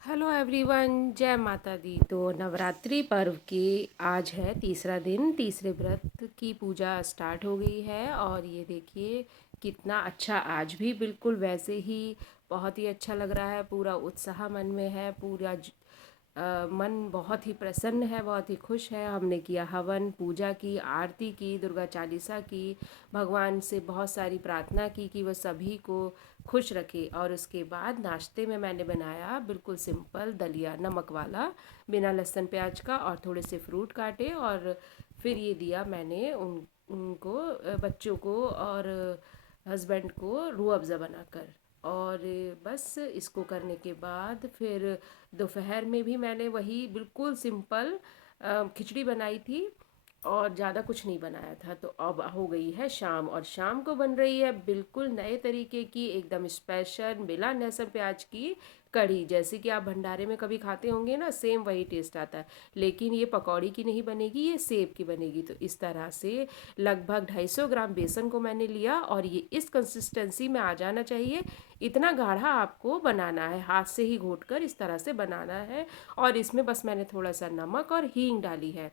Hello everyone, जय माता दी। तो नवरात्रि पर्व की आज है तीसरा दिन। तीसरे व्रत की पूजा स्टार्ट हो गई है और ये देखिए कितना अच्छा, आज भी बिल्कुल वैसे ही बहुत ही अच्छा लग रहा है। पूरा उत्साह मन में है, मन बहुत ही प्रसन्न है, बहुत ही खुश है। हमने किया हवन, पूजा की, आरती की, दुर्गा चालीसा की, भगवान से बहुत सारी प्रार्थना की कि वह सभी को खुश रखे। और उसके बाद नाश्ते में मैंने बनाया बिल्कुल सिंपल दलिया, नमक वाला, बिना लहसुन प्याज का, और थोड़े से फ्रूट काटे और फिर ये दिया मैंने उनको, बच्चों को और हस्बैंड को रूह अफ़ज़ा बनाकर। और बस इसको करने के बाद फिर दोपहर में भी मैंने वही बिल्कुल सिंपल खिचड़ी बनाई थी और ज़्यादा कुछ नहीं बनाया था। तो अब हो गई है शाम, और शाम को बन रही है बिल्कुल नए तरीके की, एकदम स्पेशल, बिना लहसुन प्याज की कढ़ी। जैसे कि आप भंडारे में कभी खाते होंगे ना, सेम वही टेस्ट आता है। लेकिन ये पकौड़ी की नहीं बनेगी, ये सेब की बनेगी। तो इस तरह से लगभग 250 ग्राम बेसन को मैंने लिया और ये इस कंसिस्टेंसी में आ जाना चाहिए। इतना गाढ़ा आपको बनाना है, हाथ से ही घोट कर इस तरह से बनाना है। और इसमें बस मैंने थोड़ा सा नमक और हींग डाली है।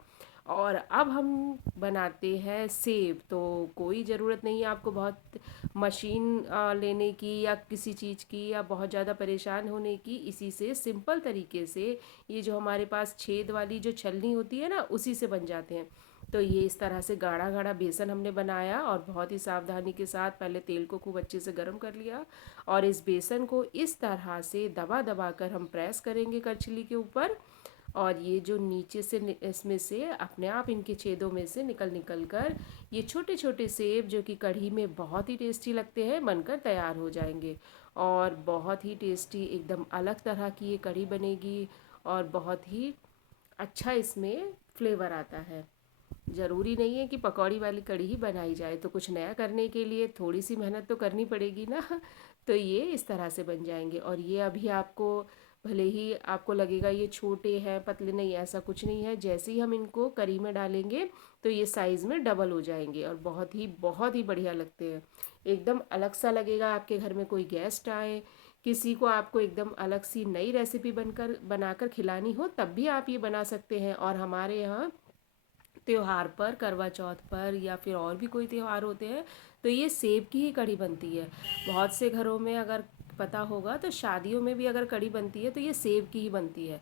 और अब हम बनाते हैं सेब। तो कोई ज़रूरत नहीं है आपको बहुत मशीन लेने की या किसी चीज़ की, या बहुत ज़्यादा परेशान होने की। इसी से सिंपल तरीके से ये जो हमारे पास छेद वाली जो छलनी होती है ना, उसी से बन जाते हैं। तो ये इस तरह से गाढ़ा गाढ़ा बेसन हमने बनाया और बहुत ही सावधानी के साथ पहले तेल को खूब अच्छे से गर्म कर लिया। और इस बेसन को इस तरह से दबा दबा कर हम प्रेस करेंगे करछली के ऊपर। और ये जो नीचे से इसमें से अपने आप इनके छेदों में से निकल निकल कर ये छोटे छोटे सेब, जो कि कढ़ी में बहुत ही टेस्टी लगते हैं, बनकर तैयार हो जाएंगे। और बहुत ही टेस्टी, एकदम अलग तरह की ये कढ़ी बनेगी और बहुत ही अच्छा इसमें फ्लेवर आता है। ज़रूरी नहीं है कि पकौड़ी वाली कढ़ी ही बनाई जाए, तो कुछ नया करने के लिए थोड़ी सी मेहनत तो करनी पड़ेगी ना। तो ये इस तरह से बन जाएंगे। और ये अभी आपको, भले ही आपको लगेगा ये छोटे हैं, पतले, नहीं, ऐसा कुछ नहीं है। जैसे ही हम इनको करी में डालेंगे तो ये साइज़ में डबल हो जाएंगे और बहुत ही बढ़िया लगते हैं। एकदम अलग सा लगेगा। आपके घर में कोई गेस्ट आए, किसी को आपको एकदम अलग सी नई रेसिपी बनाकर खिलानी हो, तब भी आप ये बना सकते हैं। और हमारे यहाँ त्योहार पर, करवा चौथ पर, या फिर और भी कोई त्यौहार होते हैं, तो ये सेब की ही कढ़ी बनती है। बहुत से घरों में, अगर पता होगा तो शादियों में भी अगर कढ़ी बनती है तो ये सेब की ही बनती है।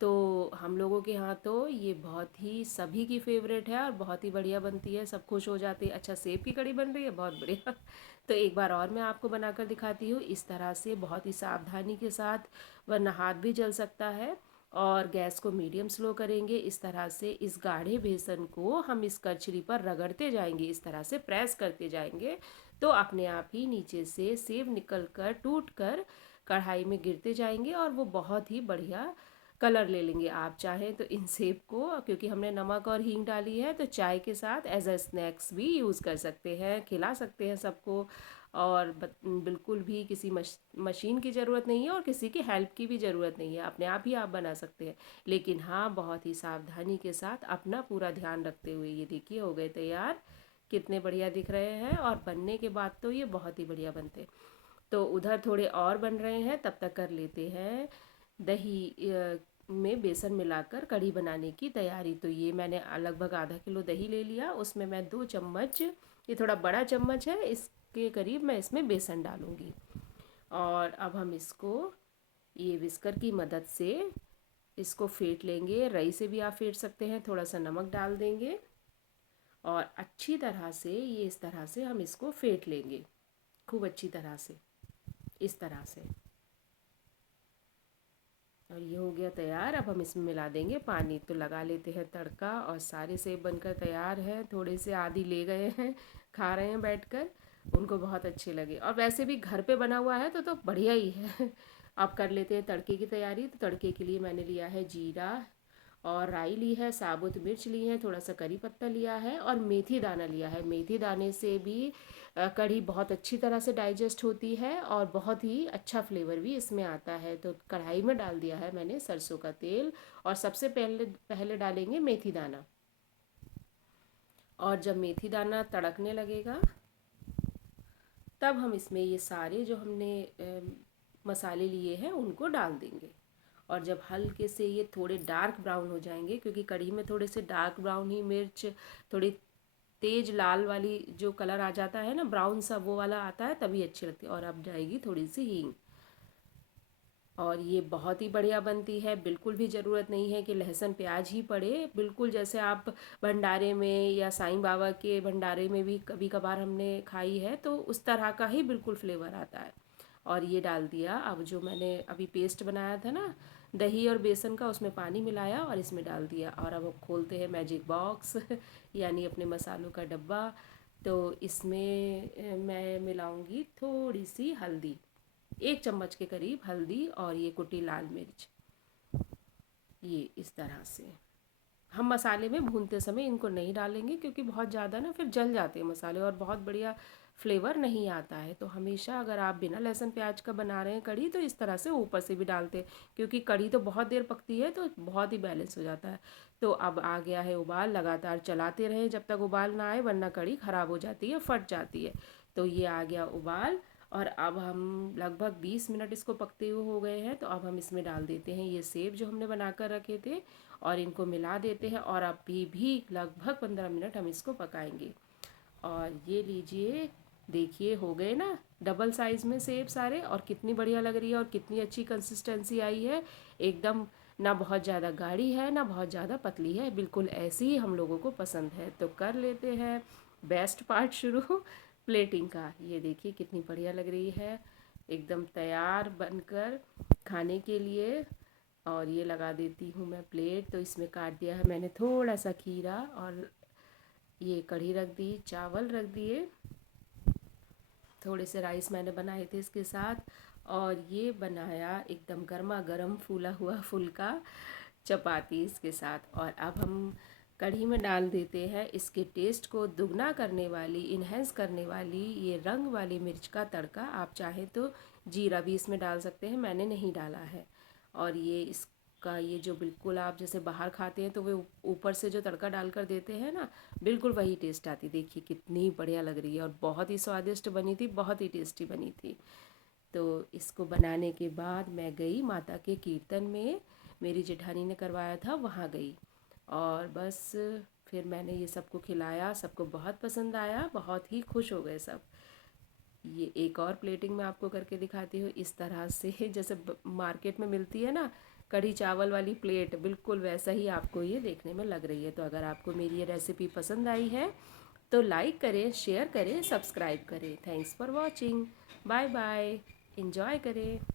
तो हम लोगों के यहाँ तो ये बहुत ही सभी की फेवरेट है और बहुत ही बढ़िया बनती है। सब खुश हो जाते हैं, अच्छा सेब की कढ़ी बन रही है, बहुत बढ़िया। तो एक बार और मैं आपको बनाकर दिखाती हूँ इस तरह से, बहुत ही सावधानी के साथ, वरना हाथ भी जल सकता है। और गैस को मीडियम स्लो करेंगे। इस तरह से इस गाढ़े बेसन को हम इस करछली पर रगड़ते जाएंगे, इस तरह से प्रेस करते जाएंगे। तो अपने आप ही नीचे से सेब निकल कर, टूट कर कढ़ाई में गिरते जाएंगे और वो बहुत ही बढ़िया कलर ले लेंगे। आप चाहें तो इन सेब को, क्योंकि हमने नमक और हींग डाली है, तो चाय के साथ एज अ स्नैक्स भी यूज़ कर सकते हैं, खिला सकते हैं सबको। और बिल्कुल भी किसी मशीन की ज़रूरत नहीं है और किसी की हेल्प की भी ज़रूरत नहीं है, अपने आप ही आप बना सकते हैं। लेकिन हाँ, बहुत ही सावधानी के साथ, अपना पूरा ध्यान रखते हुए। ये देखिए हो गए तैयार, कितने बढ़िया दिख रहे हैं। और बनने के बाद तो ये बहुत ही बढ़िया बनते हैं। तो उधर थोड़े और बन रहे हैं, तब तक कर लेते हैं दही में बेसन मिलाकर कढ़ी बनाने की तैयारी। तो ये मैंने लगभग आधा किलो दही ले लिया, उसमें मैं 2 चम्मच, ये थोड़ा बड़ा चम्मच है, इसके करीब मैं इसमें बेसन डालूँगी। और अब हम इसको ये विस्कर की मदद से इसको फेंट लेंगे। रई से भी आप फेंट सकते हैं, थोड़ा सा नमक डाल देंगे और अच्छी तरह से ये इस तरह से हम इसको फेंट लेंगे, खूब अच्छी तरह से, इस तरह से। और ये हो गया तैयार। अब हम इसमें मिला देंगे पानी। तो लगा लेते हैं तड़का, और सारे सेब बनकर तैयार हैं। थोड़े से आदि ले गए हैं, खा रहे हैं बैठकर, उनको बहुत अच्छे लगे। और वैसे भी घर पे बना हुआ है तो बढ़िया ही है। अब कर लेते हैं तड़के की तैयारी। तो तड़के के लिए मैंने लिया है जीरा और राई ली है, साबुत मिर्च ली है, थोड़ा सा करी पत्ता लिया है और मेथी दाना लिया है। मेथी दाने से भी कढ़ी बहुत अच्छी तरह से डाइजेस्ट होती है और बहुत ही अच्छा फ्लेवर भी इसमें आता है। तो कढ़ाई में डाल दिया है मैंने सरसों का तेल, और सबसे पहले पहले डालेंगे मेथी दाना। और जब मेथी दाना तड़कने लगेगा, तब हम इसमें ये सारे जो हमने मसाले लिए हैं उनको डाल देंगे। और जब हल्के से ये थोड़े डार्क ब्राउन हो जाएंगे, क्योंकि कढ़ी में थोड़े से डार्क ब्राउन ही मिर्च, थोड़ी तेज लाल वाली जो कलर आ जाता है ना, ब्राउन सा वो वाला आता है, तभी अच्छी लगती है। और अब जाएगी थोड़ी सी हींग। और ये बहुत ही बढ़िया बनती है, बिल्कुल भी ज़रूरत नहीं है कि लहसुन प्याज ही पड़े। बिल्कुल जैसे आप भंडारे में या साईं बाबा के भंडारे में भी कभी कभार हमने खाई है, तो उस तरह का ही बिल्कुल फ्लेवर आता है। और ये डाल दिया अब जो मैंने अभी पेस्ट बनाया था ना दही और बेसन का, उसमें पानी मिलाया और इसमें डाल दिया। और अब खोलते हैं मैजिक बॉक्स यानी अपने मसालों का डब्बा। तो इसमें मैं मिलाऊंगी थोड़ी सी हल्दी, 1 चम्मच के करीब हल्दी, और ये कुटी लाल मिर्च। ये इस तरह से हम मसाले में भूनते समय इनको नहीं डालेंगे, क्योंकि बहुत ज़्यादा ना फिर जल जाते हैं मसाले और बहुत बढ़िया फ्लेवर नहीं आता है। तो हमेशा अगर आप बिना लहसुन प्याज का बना रहे हैं कढ़ी, तो इस तरह से ऊपर से भी डालते हैं, क्योंकि कढ़ी तो बहुत देर पकती है, तो बहुत ही बैलेंस हो जाता है। तो अब आ गया है उबाल, लगातार चलाते रहें जब तक उबाल ना आए, वरना कढ़ी ख़राब हो जाती है, फट जाती है। तो ये आ गया उबाल, और अब हम लगभग 20 मिनट इसको पकते हुए हो गए हैं। तो अब हम इसमें डाल देते हैं ये सेब जो हमने बना कर रखे थे, और इनको मिला देते हैं। और अभी भी लगभग 15 मिनट हम इसको पकाएंगे। और ये लीजिए, देखिए हो गए ना डबल साइज़ में सेब सारे, और कितनी बढ़िया लग रही है और कितनी अच्छी कंसिस्टेंसी आई है। एकदम ना बहुत ज़्यादा गाढ़ी है ना बहुत ज़्यादा पतली है, बिल्कुल ऐसी ही हम लोगों को पसंद है। तो कर लेते हैं बेस्ट पार्ट शुरू प्लेटिंग का। ये देखिए कितनी बढ़िया लग रही है, एकदम तैयार बनकर खाने के लिए। और ये लगा देती हूँ मैं प्लेट। तो इसमें काट दिया है मैंने थोड़ा सा खीरा, और ये कढ़ी रख दी, चावल रख दिए, थोड़े से राइस मैंने बनाए थे इसके साथ। और ये बनाया एकदम गर्मा गर्म फूला हुआ फुल्का चपाती इसके साथ। और अब हम कढ़ी में डाल देते हैं इसके टेस्ट को दुगना करने वाली, इन्हेंस करने वाली ये रंग वाली मिर्च का तड़का। आप चाहें तो जीरा भी इसमें डाल सकते हैं, मैंने नहीं डाला है। और ये इसका ये जो बिल्कुल आप जैसे बाहर खाते हैं तो वे ऊपर से जो तड़का डाल कर देते हैं ना, बिल्कुल वही टेस्ट आती। देखिए कितनी बढ़िया लग रही है, और बहुत ही स्वादिष्ट बनी थी, बहुत ही टेस्टी बनी थी। तो इसको बनाने के बाद मैं गई माता के कीर्तन में, मेरी जेठानी ने करवाया था, वहाँ गई। और बस फिर मैंने ये सबको खिलाया, सबको बहुत पसंद आया, बहुत ही खुश हो गए सब। ये एक और प्लेटिंग मैं आपको करके दिखाती हूँ इस तरह से जैसे मार्केट में मिलती है ना कढ़ी चावल वाली प्लेट, बिल्कुल वैसा ही आपको ये देखने में लग रही है। तो अगर आपको मेरी ये रेसिपी पसंद आई है तो लाइक करें, शेयर करें, सब्सक्राइब करें। Thanks for watching, bye bye, enjoy करें।